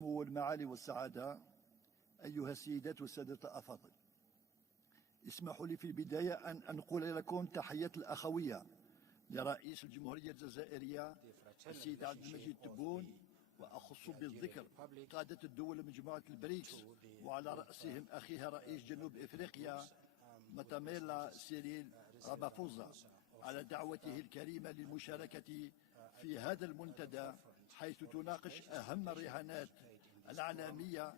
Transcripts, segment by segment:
والمعالي والسعادة، أيها السيدات والسادة الأفاضل، اسمحوا لي في البداية أن أنقل لكم تحية الأخوية لرئيس الجمهورية الجزائرية السيد عبد المجيد تبون، وأخص بالذكر قادة الدول مجموعة البريكس وعلى رأسهم أخيها رئيس جنوب إفريقيا ماتاميلا سيريل رامافوزا على دعوته الكريمة للمشاركة في هذا المنتدى، حيث تناقش أهم الرهانات العالمية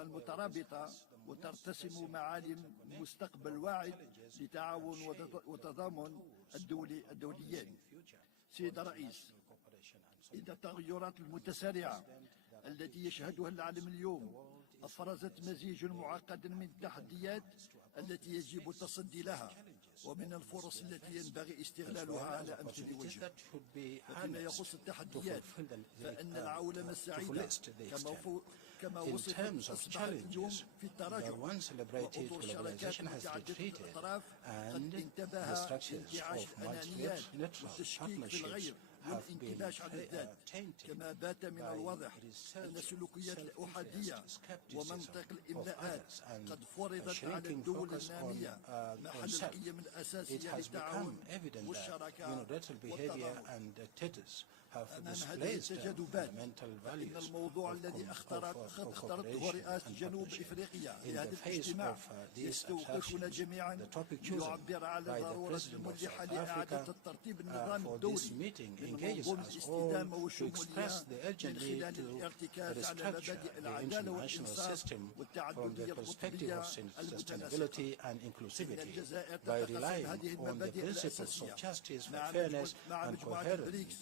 المترابطة وترتسم معالم مستقبل واعد لتعاون وتضامن الدوليين. سيد الرئيس، إن التغيرات المتسارعة التي يشهدها العالم اليوم أفرزت مزيج معقد من التحديات التي يجب التصدي لها ومن الفرص التي ينبغي استغلالها على أمثل وجه. وفيما يخص التحديات فإن العولمة السعيدة كما وصفت أصبحت اليوم في التراجع، وأطر الشراكات متعددة الأطراف قد انتبه لانتعاش الأنانيات والتشكيك في الغير والانكماش على الذات، كما بات من الواضح أن السلوكيات الأحادية ومنطق الإملاءات قد فرضت على الدول النامية محل القيم الأساسية للتعاون والشراكة والتضامن. أمام هذه التجاذبات فإن الموضوع الذي اخترته رئاسة جنوب إفريقيا لهذا الاجتماع يستوقفنا جميعا ليعبر على ضرورة الملحة لإعادة ترتيب النظام الدولي من منظوم الاستدامة والشمولية من خلال الارتكاز على مبادئ العدالة والإنصاف والتعددية القطبية المتناسقة. إن الجزائر تتقسم هذه المبادئ الأساسية مع مجموعة البريكس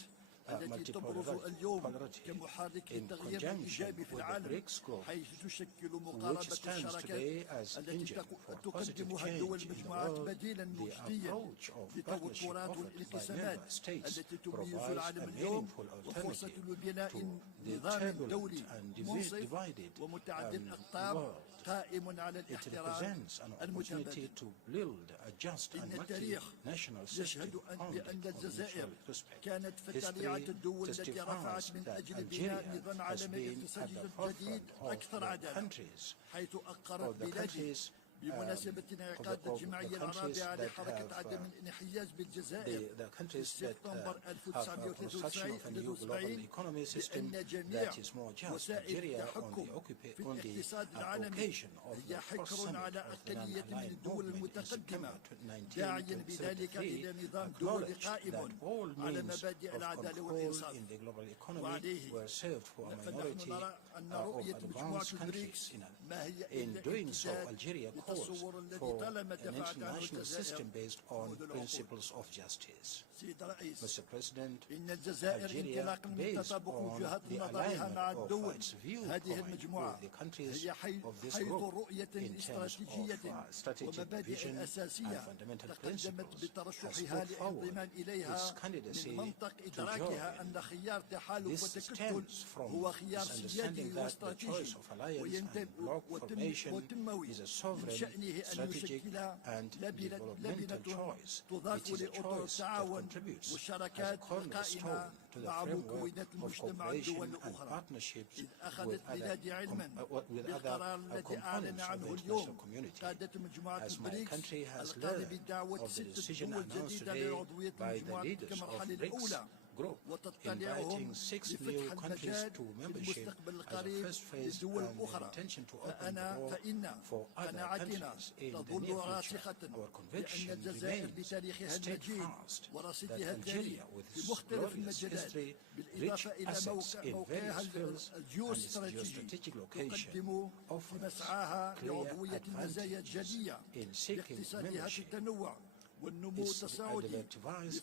التي تبرز اليوم كمحرك للتغيير الإيجابي في العالم، حيث تشكل مقاربة الشراكات التي تقدمها الدول المجموعات بديلا مجديا للتوترات والانقسامات التي تميز العالم اليوم، وفرصة لبناء نظام دولي منصف ومتعدد الأقطاب قائم على الاحترام المتبادل. إن التاريخ يشهد بأن الجزائر كانت فترة الدول التي رفعت من أجل بناء نظام عالمي اقتصادي جديد أكثر عدالة، حيث أقرت بلادي بمناسبة انعقاد الجمعية الرابعة لحركة عدم الانحياز بالجزائر في سبتمبر 1973 بأن جميع وسائل التحكم في الاقتصاد العالمي هي حكر على أقلية من الدول المتقدمة، داعيا بذلك إلى نظام دولي قائم على مبادئ العدالة والإنصاف. وعليه فنحن نرى أن رؤية مجموعة البريكس ما هي إلا امتداد التصور الذي طالما دفعت عنه الجزائر منذ العقود. سيد الرئيس، إن الجزائر انطلاقا من تطابق وجهات نظرها مع الدول هذه المجموعة هي حيث رؤية استراتيجية ومبادئ أساسية تقدمت بترشحها للانضمام إليها من منطق إدراكها أن خيار تحالف وتكتل هو خيار سيادي واستراتيجي وتنموي من شأنه أن يشكل لبنة تضاف لأطر التعاون والشراكات القائمة مع مكونات المجتمع الدول الأخرى، إذ أخذت بلادي علما بالقرار الذي أعلن عنه اليوم قادة مجموعة البريكس القادم بدعوة 6 دول جديدة لعضوية المجموعة كمرحلة الأولى، وتطلعهم لفتح المجال في المستقبل القريب للدول الأخرى. فإن قناعتنا تظل راسخة بأن الجزائر بتاريخها المجيد ورصيدها الثري في مختلف المجالات، بالإضافة إلى موقعها الجيوستراتيجي، تقدم في مسعاها لعضوية المزايا الجلية لاقتصادها في التنوع والنمو التصاعدي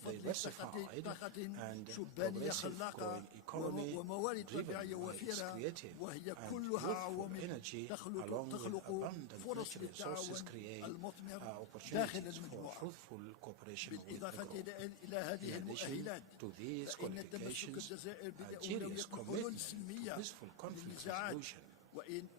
بفضل طاقة شبانية خلاقة وموارد طبيعية وفيرة، وهي كلها عوامل تخلق فرص للتعاون المثمر داخل المجموعة. بالإضافة إلى هذه المؤهلات فإن التمسك الجزائر بأولوية الحلول السلمية للنزاعات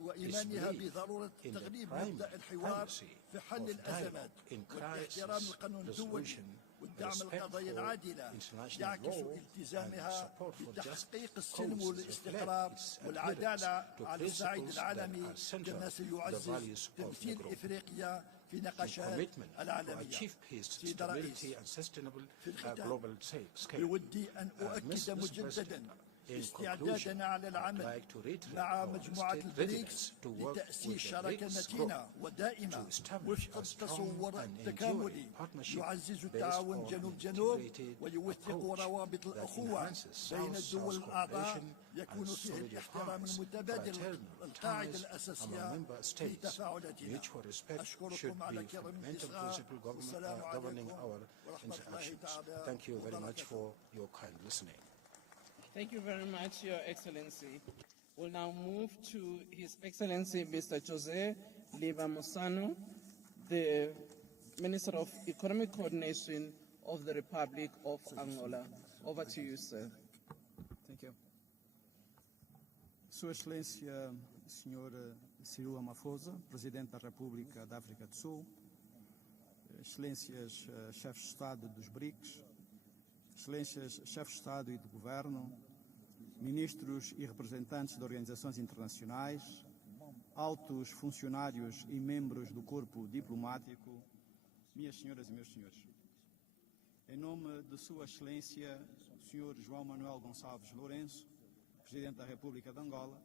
وإيمانها بضرورة تغليب مبدأ الحوار في حل الأزمات واحترام القانون الدولي والدعم للقضايا العادلة يعكس التزامها بتحقيق السلم والاستقرار والعدالة على الصعيد العالمي، كما سيعزز تمثيل إفريقيا في نقاشات العالمية. سيد الرئيس، في الختام بودي أن أؤكد مجددا استعدادنا على العمل مع مجموعة البريكس لتأسيس شراكة متينة ودائمة وفق التصور التكاملي يعزز التعاون جنوب ويوثق روابط الأخوة بين الدول الأعضاء يكون فيه الاحترام المتبادل القاعدة الأساسية في تفاعلاتنا. أشكركم على كرم الإصغاء. والسلام عليكم ورحمة الله تعالى وبركاته. Thank you very much, Your Excellency. We'll now move to His Excellency Mr. Jose Liva Musano, the Minister of Economic Coordination of the Republic of Angola. Over to you, sir. Thank you. Sua Excelência, Sr. Cyril Ramaphosa, Presidente da República da África do Sul, Excelências Chefes de Estado dos BRICS, Excelências Chefes de Estado e de Governo, Ministros e representantes de organizações internacionais, altos funcionários e membros do corpo diplomático, minhas senhoras e meus senhores. Em nome de Sua Excelência, Sr. João Manuel Gonçalves Lourenço, Presidente da República de Angola,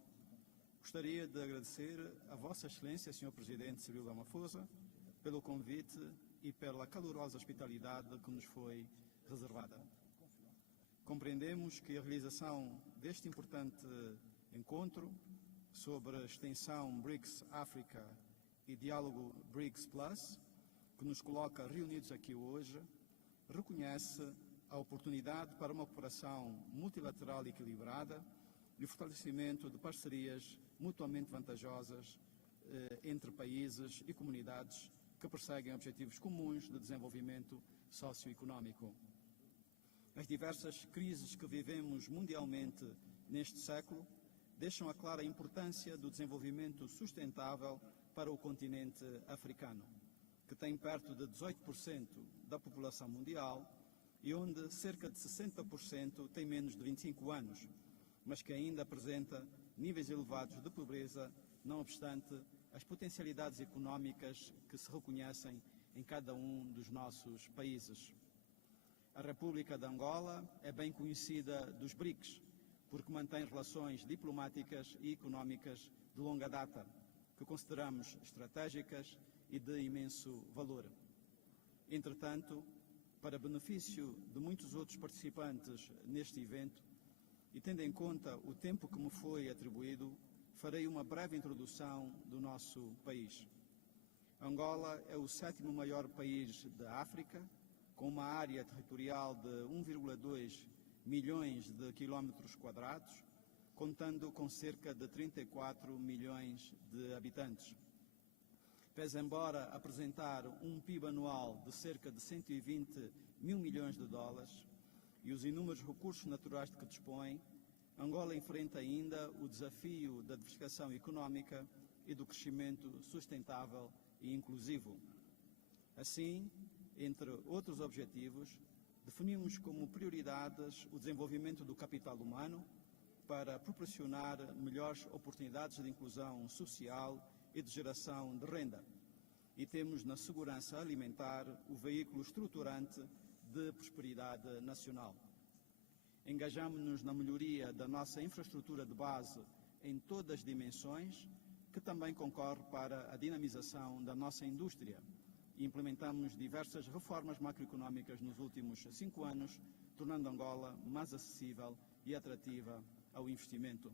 gostaria de agradecer a Vossa Excelência, Sr. Presidente Cyril Ramaphosa, pelo convite e pela calorosa hospitalidade que nos foi reservada. Compreendemos que a realização deste importante encontro sobre a extensão BRICS-Africa e diálogo BRICS Plus, que nos coloca reunidos aqui hoje, reconhece a oportunidade para uma cooperação multilateral equilibrada e o fortalecimento de parcerias mutuamente vantajosas entre países e comunidades que perseguem objetivos comuns de desenvolvimento socioeconómico. As diversas crises que vivemos mundialmente neste século deixam a clara importância do desenvolvimento sustentável para o continente africano, que tem perto de 18% da população mundial e onde cerca de 60% tem menos de 25 anos, mas que ainda apresenta níveis elevados de pobreza, não obstante as potencialidades económicas que se reconhecem em cada um dos nossos países. A República de Angola é bem conhecida dos BRICS, porque mantém relações diplomáticas e económicas de longa data, que consideramos estratégicas e de imenso valor. Entretanto, para benefício de muitos outros participantes neste evento, e tendo em conta o tempo que me foi atribuído, farei uma breve introdução do nosso país. Angola é o 7º maior país da África, com uma área territorial de 1,2 milhões de quilómetros quadrados, contando com cerca de 34 milhões de habitantes. Pese embora apresentar um PIB anual de cerca de 120 mil milhões de dólares e os inúmeros recursos naturais de que dispõe, Angola enfrenta ainda o desafio da diversificação económica e do crescimento sustentável e inclusivo. Assim, entre outros objetivos, definimos como prioridades o desenvolvimento do capital humano para proporcionar melhores oportunidades de inclusão social e de geração de renda. E temos na segurança alimentar o veículo estruturante de prosperidade nacional. Engajamos-nos na melhoria da nossa infraestrutura de base em todas as dimensões, que também concorre para a dinamização da nossa indústria. E implementamos diversas reformas macroeconómicas nos últimos 5 anos, tornando Angola mais acessível e atrativa ao investimento.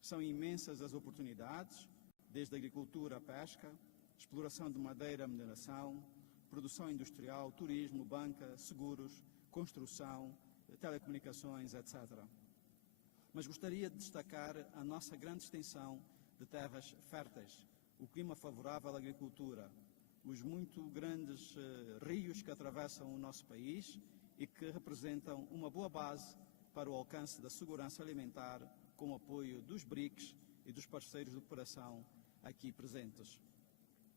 São imensas as oportunidades, desde a agricultura à pesca, exploração de madeira, mineração, produção industrial, turismo, banca, seguros, construção, telecomunicações, etc. Mas gostaria de destacar a nossa grande extensão de terras férteis, o clima favorável à agricultura, os muito grandes rios que atravessam o nosso país e que representam uma boa base para o alcance da segurança alimentar com o apoio dos BRICS e dos parceiros de cooperação aqui presentes.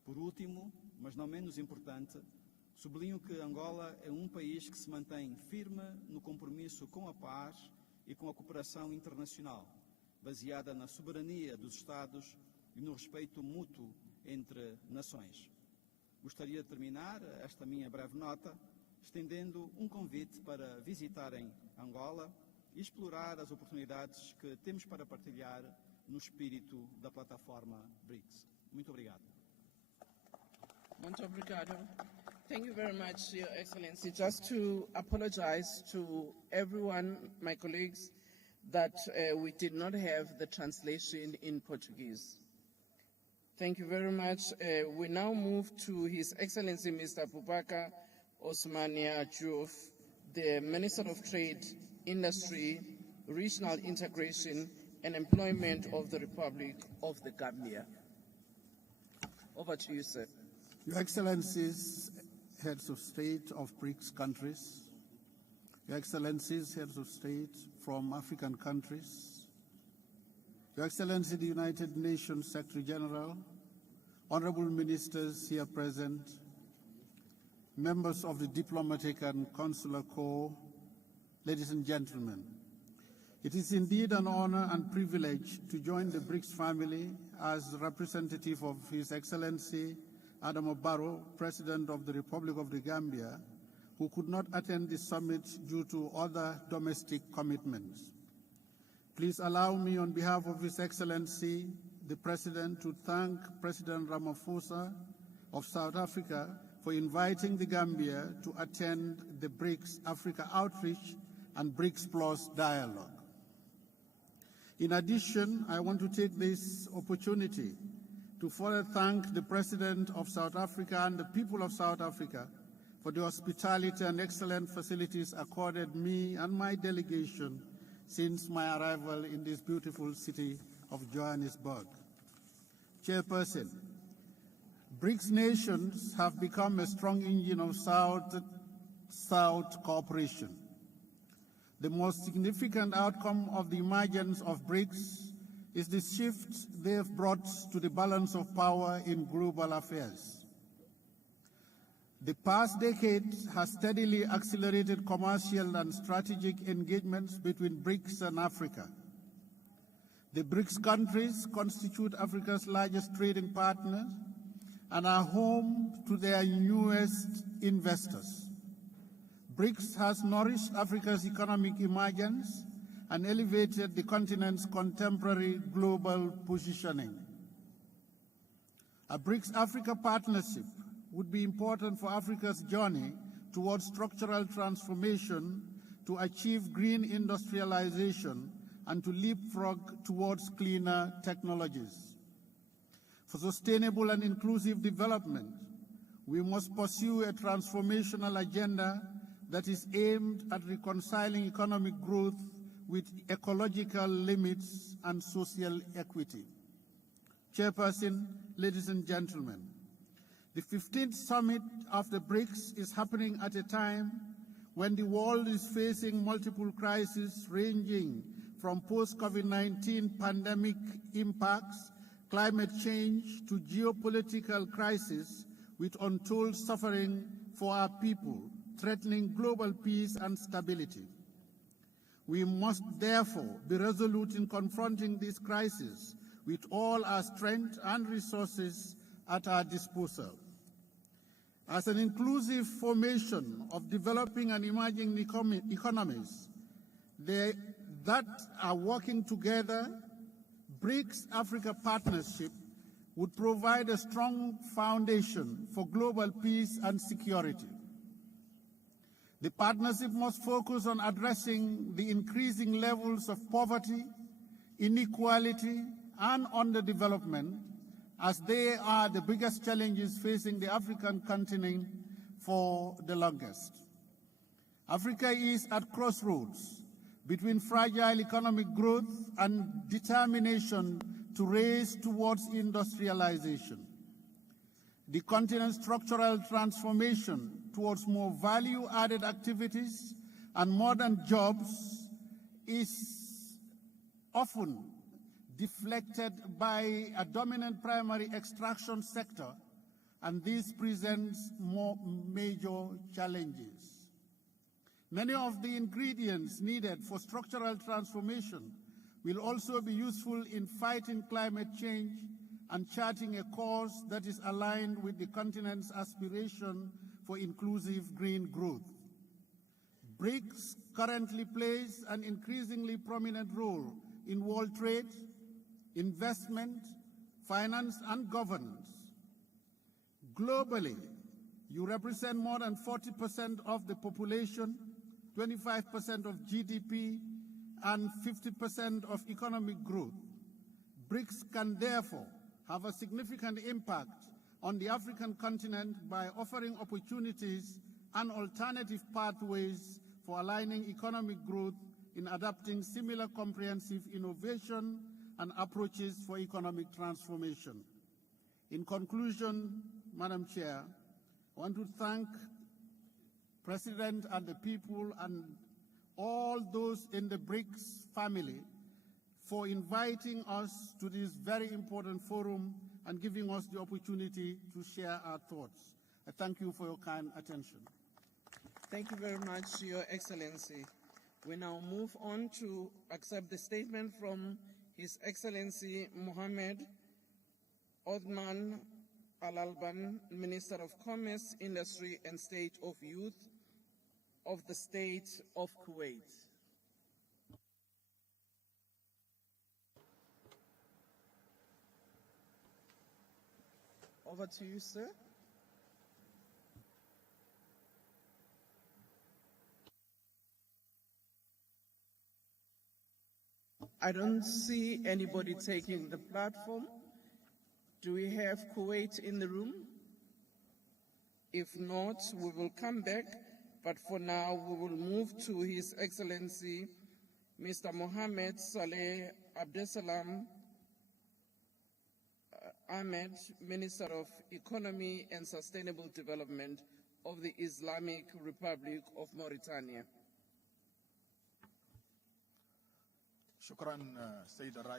Por último, mas não menos importante, sublinho que Angola é um país que se mantém firme no compromisso com a paz e com a cooperação internacional, baseada na soberania dos Estados e no respeito mútuo entre nações. Gostaria de terminar esta minha breve nota estendendo um convite para visitarem Angola e explorar as oportunidades que temos para partilhar no espírito da plataforma BRICS. Muito obrigado. Muito obrigado. Thank you very much, Your Excellency. Just to apologize to everyone, my colleagues, that we did not have the translation in Portuguese. Thank you very much. We now move to His Excellency Mr. Boubacar Osmania Diouf, the Minister of Trade, Industry, Regional Integration and Employment of the Republic of the Gambia. Over to you, sir. Your Excellencies, Heads of State of BRICS countries, Your Excellencies, Heads of State from African countries, Your Excellency, the United Nations Secretary General, Honorable Ministers here present, members of the Diplomatic and Consular Corps, ladies and gentlemen. It is indeed an honor and privilege to join the BRICS family as representative of His Excellency Adama Barrow, President of the Republic of the Gambia, who could not attend the summit due to other domestic commitments. Please allow me, on behalf of His Excellency, the President, to thank President Ramaphosa of South Africa for inviting the Gambia to attend the BRICS-Africa Outreach and BRICS Plus dialogue. In addition, I want to take this opportunity to further thank the President of South Africa and the people of South Africa for the hospitality and excellent facilities accorded me and my delegation since my arrival in this beautiful city of Johannesburg. Chairperson, BRICS nations have become a strong engine of South-South cooperation. The most significant outcome of the emergence of BRICS is the shift they have brought to the balance of power in global affairs. The past decade has steadily accelerated commercial and strategic engagements between BRICS and Africa. The BRICS countries constitute Africa's largest trading partners and are home to their newest investors. BRICS has nourished Africa's economic emergence and elevated the continent's contemporary global positioning. A BRICS-Africa partnership would be important for Africa's journey towards structural transformation, to achieve green industrialization, and to leapfrog towards cleaner technologies. For sustainable and inclusive development, we must pursue a transformational agenda that is aimed at reconciling economic growth with ecological limits and social equity. Chairperson, ladies and gentlemen, the 15th summit of the BRICS is happening at a time when the world is facing multiple crises ranging from post-COVID-19 pandemic impacts, climate change, to geopolitical crisis with untold suffering for our people, threatening global peace and stability. We must therefore be resolute in confronting this crisis with all our strength and resources at our disposal. As an inclusive formation of developing and emerging economies that are working together, BRICS-Africa partnership would provide a strong foundation for global peace and security. The partnership must focus on addressing the increasing levels of poverty, inequality, and underdevelopment, as they are the biggest challenges facing the African continent for the longest. Africa is at crossroads between fragile economic growth and determination to race towards industrialization. The continent's structural transformation towards more value-added activities and modern jobs is often deflected by a dominant primary extraction sector and this presents more major challenges. Many of the ingredients needed for structural transformation will also be useful in fighting climate change and charting a course that is aligned with the continent's aspiration for inclusive green growth. BRICS currently plays an increasingly prominent role in world trade, investment, finance, and governance. Globally, you represent more than 40% of the population, 25% of GDP, and 50% of economic growth. BRICS can therefore have a significant impact on the African continent by offering opportunities and alternative pathways for aligning economic growth in adapting similar comprehensive innovation and approaches for economic transformation. In conclusion, Madam Chair, I want to thank President and the people and all those in the BRICS family for inviting us to this very important forum and giving us the opportunity to share our thoughts. I thank you for your kind attention. Thank you very much, Your Excellency. We now move on to accept the statement from His Excellency Mohammed Othman Al-Alban, Minister of Commerce, Industry and State of Youth of the State of Kuwait. Over to you, sir. I don't see anybody taking the platform. Do we have Kuwait in the room? If not, we will come back, but for now we will move to His Excellency Mr. Mohammed Saleh Abdesalam Ahmed, Minister of Economy and Sustainable Development of the Islamic Republic of Mauritania.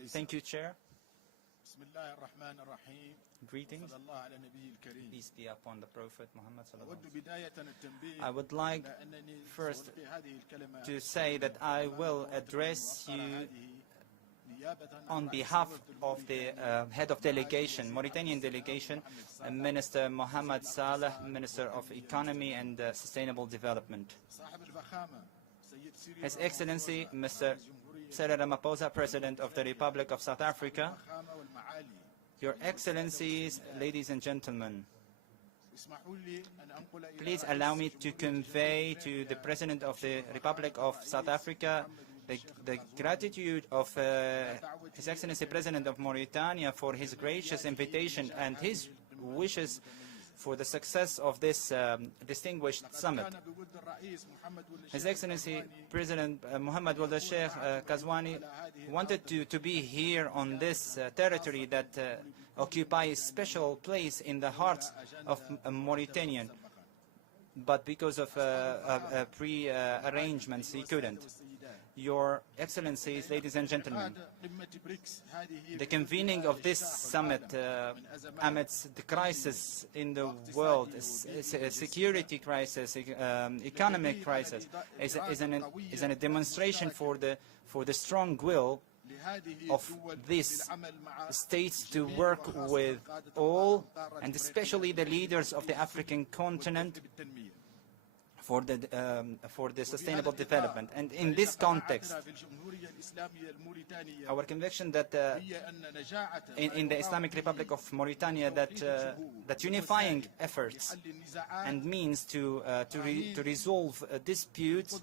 Thank you, Chair. Greetings. Peace be upon the Prophet Muhammad. I would like first to say that I will address you on behalf of the head of delegation, Mauritanian delegation, Minister Mohammed Saleh, Minister of Economy and Sustainable Development. His Excellency, Mr. Cyril Ramaphosa, President of the Republic of South Africa, Your Excellencies, ladies and gentlemen, please allow me to convey to the President of the Republic of South Africa the gratitude of His Excellency President of Mauritania for his gracious invitation and his wishes for the success of this distinguished summit. His Excellency President Mohammed Wuld Sheikh Kazwani wanted to be here on this territory that occupies a special place in the hearts of Mauritanian, but because of pre-arrangements he couldn't. Your Excellencies, ladies and gentlemen, the convening of this summit amidst the crisis in the world, a security crisis, economic crisis, is a demonstration for the strong will of these states to work with all, and especially the leaders of the African continent, for the sustainable development. And in this context, our conviction that in the Islamic Republic of Mauritania that unifying efforts and means to resolve disputes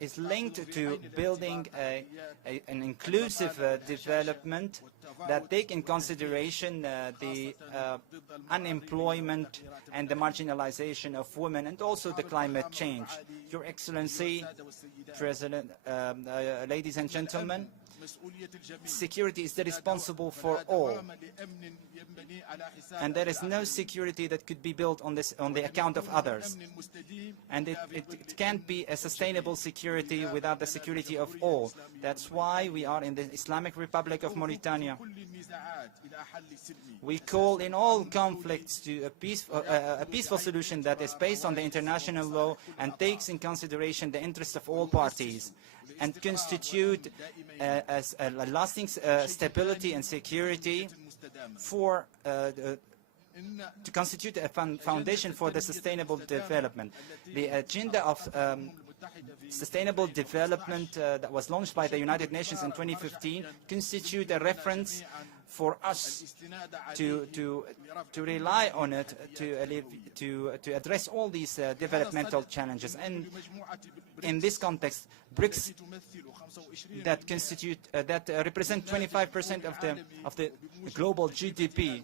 is linked to building an inclusive development that take in consideration the unemployment and the marginalization of women, and also the climate change. Your Excellency, President, ladies and gentlemen, security is responsible for all. And there is no security that could be built on the account of others. And it can't be a sustainable security without the security of all. That's why we are in the Islamic Republic of Mauritania. We call in all conflicts to a peaceful solution that is based on the international law and takes in consideration the interests of all parties, and constitute a lasting stability and security for to constitute a foundation for the sustainable development. The agenda of sustainable development that was launched by the United Nations in 2015 constitute a reference for us to rely on it to address all these developmental challenges. And in this context, BRICS that represent 25% of the global GDP,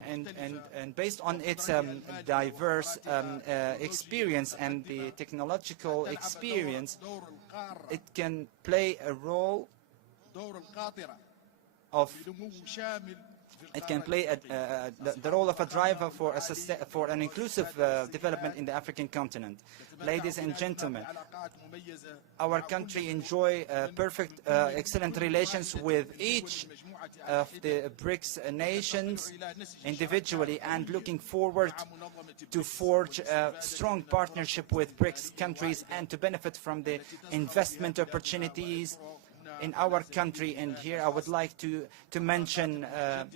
and based on its diverse experience and the technological experience, it can play a role of the role of a driver for an inclusive development in the African continent. Ladies and gentlemen, our country enjoys perfect, excellent relations with each of the BRICS nations individually, and looking forward to forge a strong partnership with BRICS countries and to benefit from the investment opportunities in our country. And here I would like to mention a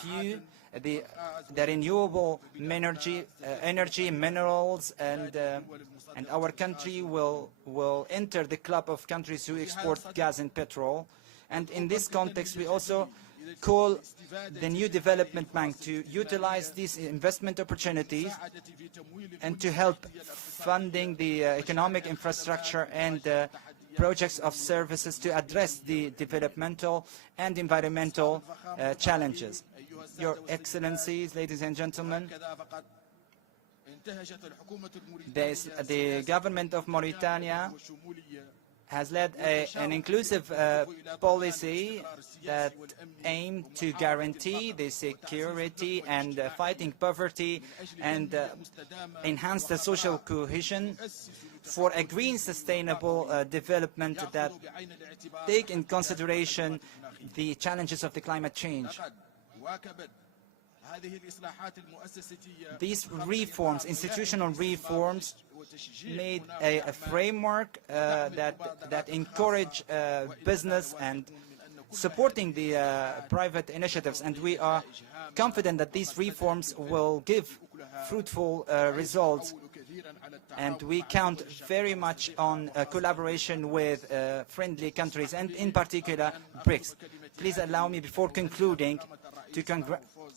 few: the renewable energy, minerals, and our country will enter the club of countries who export gas and petrol. And in this context, we also call the new development bank to utilize these investment opportunities and to help funding the economic infrastructure and projects of services to address the developmental and environmental challenges. Your Excellencies, ladies and gentlemen, the government of Mauritania has led an inclusive policy that aimed to guarantee the security and fighting poverty and enhance the social cohesion for a green sustainable development that take in consideration the challenges of the climate change. These reforms, institutional reforms, made a framework that encourage business and supporting the private initiatives, and we are confident that these reforms will give fruitful results, and we count very much on collaboration with friendly countries, and in particular BRICS. Please allow me, before concluding, to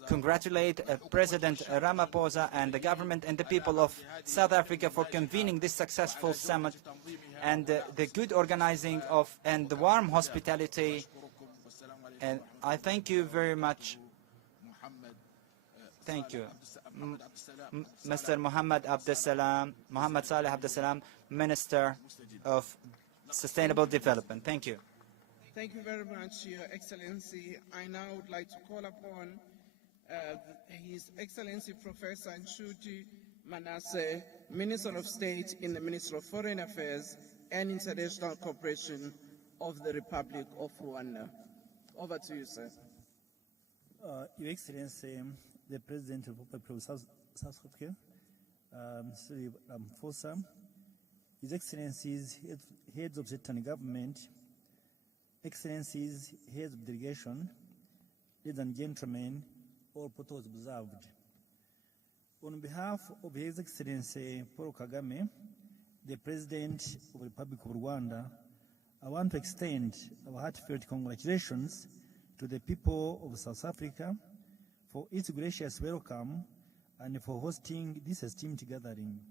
congratulate President Ramaphosa and the government and the people of South Africa for convening this successful summit, and the good organizing of and the warm hospitality. And I thank you very much. Thank you. Mr. Mohammed Saleh Abdesalam, Minister of Sustainable Development. Thank you. Thank you very much, Your Excellency. I now would like to call upon His Excellency Professor Nshuti Manasseh, Minister of State in the Ministry of Foreign Affairs and International Cooperation of the Republic of Rwanda. Over to you, sir. Your Excellency, the President of the Republic of South Africa, Mr. Ramaphosa, His Excellencies, Heads of State and Government, Excellencies, Heads of Delegation, ladies and gentlemen, all protocols observed. On behalf of His Excellency Paul Kagame, the President of the Republic of Rwanda, I want to extend our heartfelt congratulations to the people of South Africa for its gracious welcome and for hosting this esteemed gathering.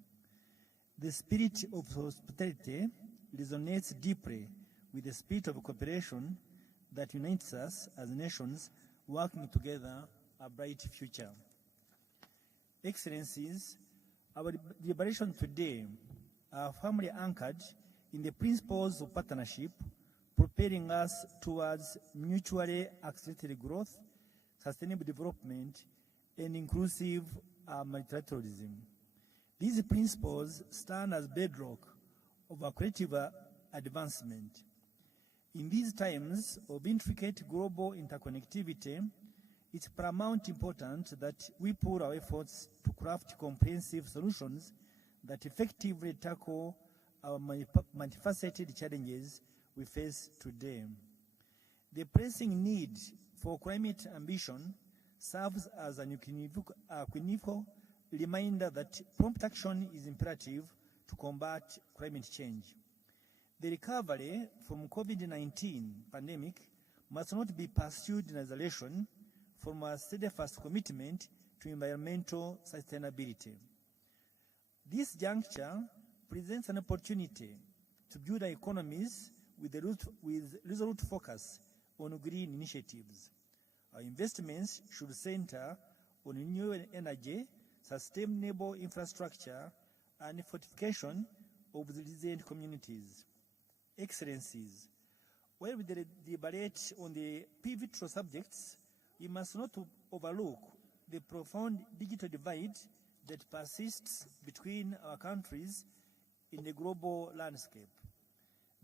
The spirit of hospitality resonates deeply with the spirit of cooperation that unites us as nations working together a bright future. Excellencies, our deliberations today are firmly anchored in the principles of partnership, propelling us towards mutually accelerated growth, sustainable development, and inclusive multilateralism. These principles stand as bedrock of our collective advancement. In these times of intricate global interconnectivity, it's paramount important that we put our efforts to craft comprehensive solutions that effectively tackle our multifaceted challenges we face today. The pressing need for climate ambition serves as an unequivocal reminder that prompt action is imperative to combat climate change. The recovery from COVID-19 pandemic must not be pursued in isolation from a steadfast commitment to environmental sustainability. This juncture presents an opportunity to build our economies with resolute focus on green initiatives. Our investments should center on renewable energy, sustainable infrastructure, and fortification of resilient communities. Excellencies, while we deliberate on the pivotal subjects, we must not overlook the profound digital divide that persists between our countries in the global landscape.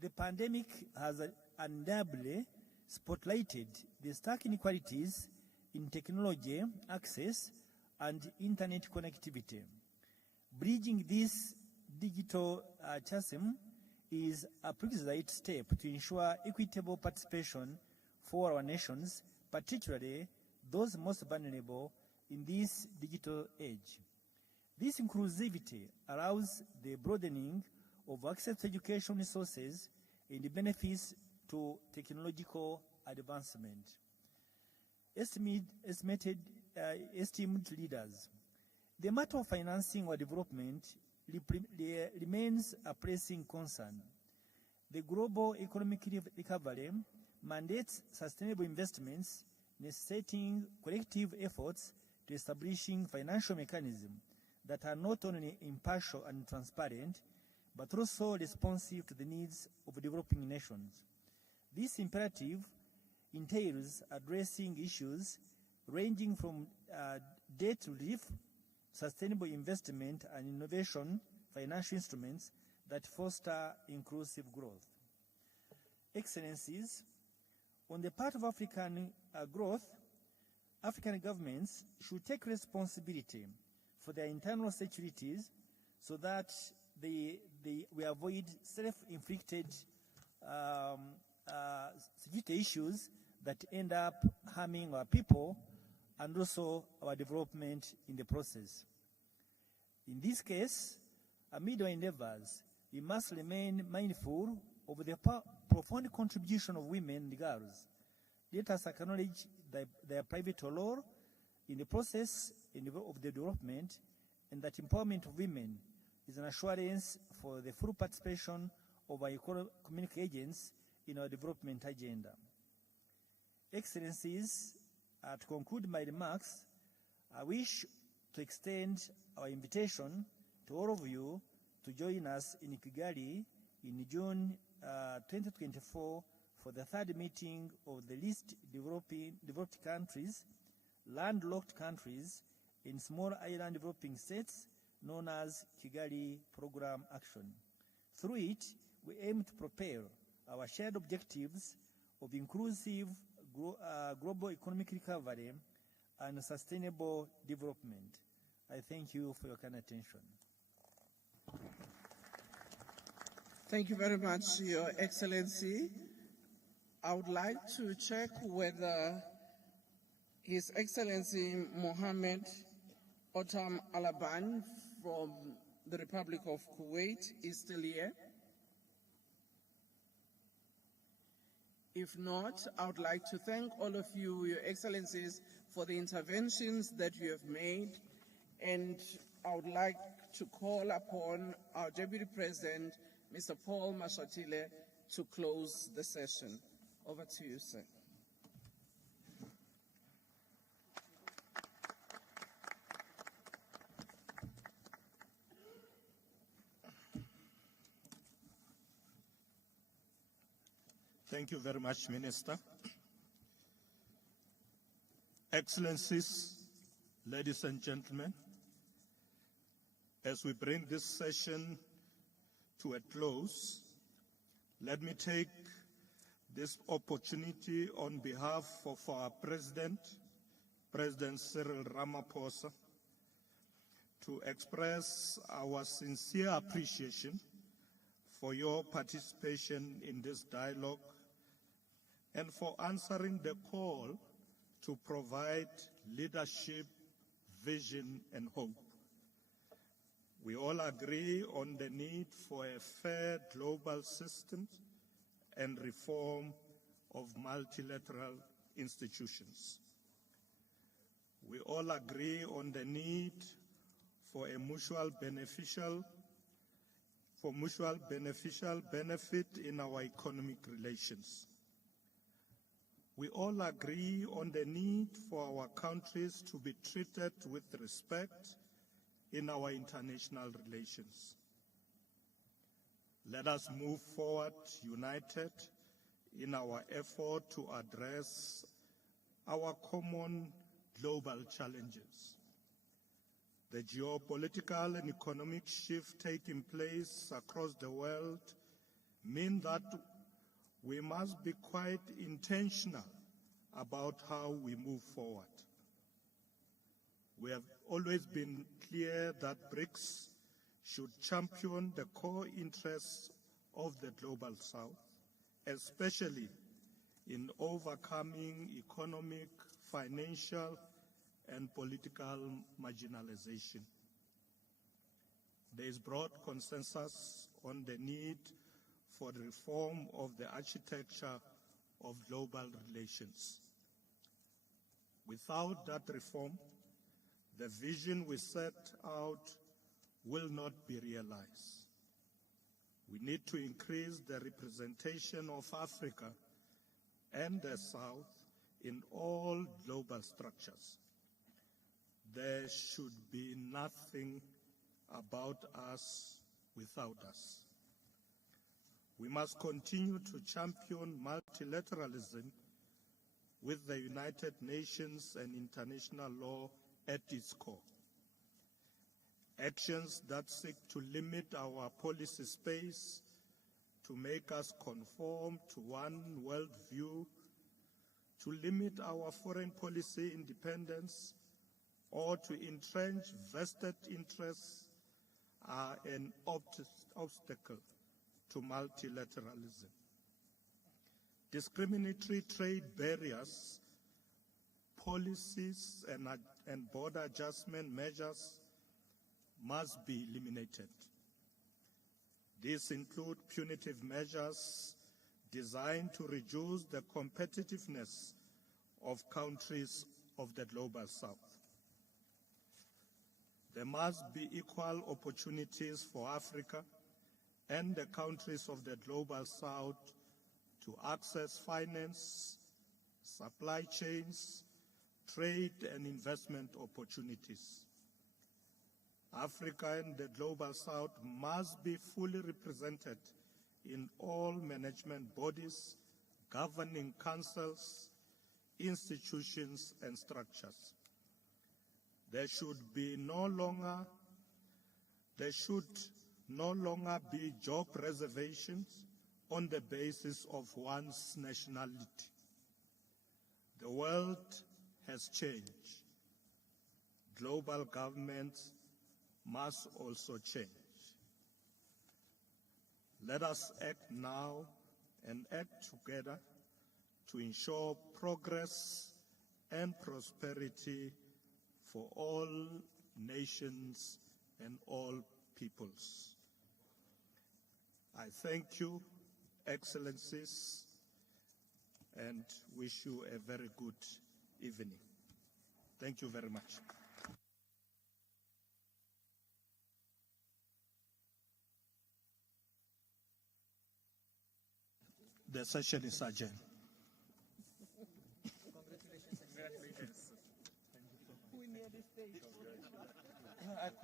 The pandemic has undoubtedly spotlighted the stark inequalities in technology access and internet connectivity. Bridging this digital chasm is a prerequisite step to ensure equitable participation for our nations, particularly those most vulnerable in this digital age. This inclusivity allows the broadening of access to education resources and the benefits to technological advancement. Esteemed leaders, the matter of financing or development remains a pressing concern. The global economic recovery mandates sustainable investments, necessitating collective efforts to establishing financial mechanisms that are not only impartial and transparent, but also responsive to the needs of developing nations. This imperative entails addressing issues ranging from debt relief, sustainable investment, and innovation financial instruments that foster inclusive growth. Excellencies, on the part of African growth, African governments should take responsibility for their internal securities so that we avoid self-inflicted security issues that end up harming our people and also our development in the process. In this case, amid our endeavors, we must remain mindful of the profound contribution of women and girls. Let us acknowledge their pivotal role in the process of the development, and that empowerment of women is an assurance for the full participation of our economic agents in our development agenda. Excellencies, to conclude my remarks, I wish to extend our invitation to all of you to join us in Kigali in June 2024 for the third meeting of the least developed countries, landlocked countries, and small island developing states known as Kigali Program Action. Through it, we aim to propel our shared objectives of inclusive global economic recovery and sustainable development. I thank you for your kind attention. Thank you very much, Your Excellency. I would like to check whether His Excellency Mohammed Otam Alaban from the Republic of Kuwait is still here. If not, I would like to thank all of you, Your Excellencies, for the interventions that you have made, and I would like to call upon our Deputy President, Mr. Paul Mashatile, to close the session. Over to you, sir. Thank Thank you very much, Minister. Excellencies, ladies and gentlemen, as we bring this session to a close, let me take this opportunity on behalf of our President Cyril Ramaphosa, to express our sincere appreciation for your participation in this dialogue and for answering the call to provide leadership, vision, and hope. We all agree on the need for a fair global system and reform of multilateral institutions. We all agree on the need for a mutual beneficial benefit in our economic relations. We all agree on the need for our countries to be treated with respect in our international relations. Let us move forward united in our effort to address our common global challenges. The geopolitical and economic shift taking place across the world mean that we must be quite intentional about how we move forward. We have always been clear that BRICS should champion the core interests of the Global South, especially in overcoming economic, financial, and political marginalization. There is broad consensus on the need for the reform of the architecture of global relations. Without that reform, the vision we set out will not be realized. We need to increase the representation of Africa and the South in all global structures. There should be nothing about us without us. We must continue to champion multilateralism with the United Nations and international law at its core. Actions that seek to limit our policy space, to make us conform to one worldview, to limit our foreign policy independence, or to entrench vested interests are an obstacle to multilateralism. Discriminatory trade barriers, policies, and border adjustment measures must be eliminated. These include punitive measures designed to reduce the competitiveness of countries of the Global South. There must be equal opportunities for Africa and the countries of the Global South to access finance, supply chains, trade and investment opportunities. Africa and the Global South must be fully represented in all management bodies, governing councils, institutions, and structures. There should no longer be job reservations on the basis of one's nationality. The world has changed. Global governments must also change. Let us act now and act together to ensure progress and prosperity for all nations and all peoples. I thank you, Excellencies, and wish you a very good evening. Thank you very much. The session is adjourned. Congratulations. We near the stage.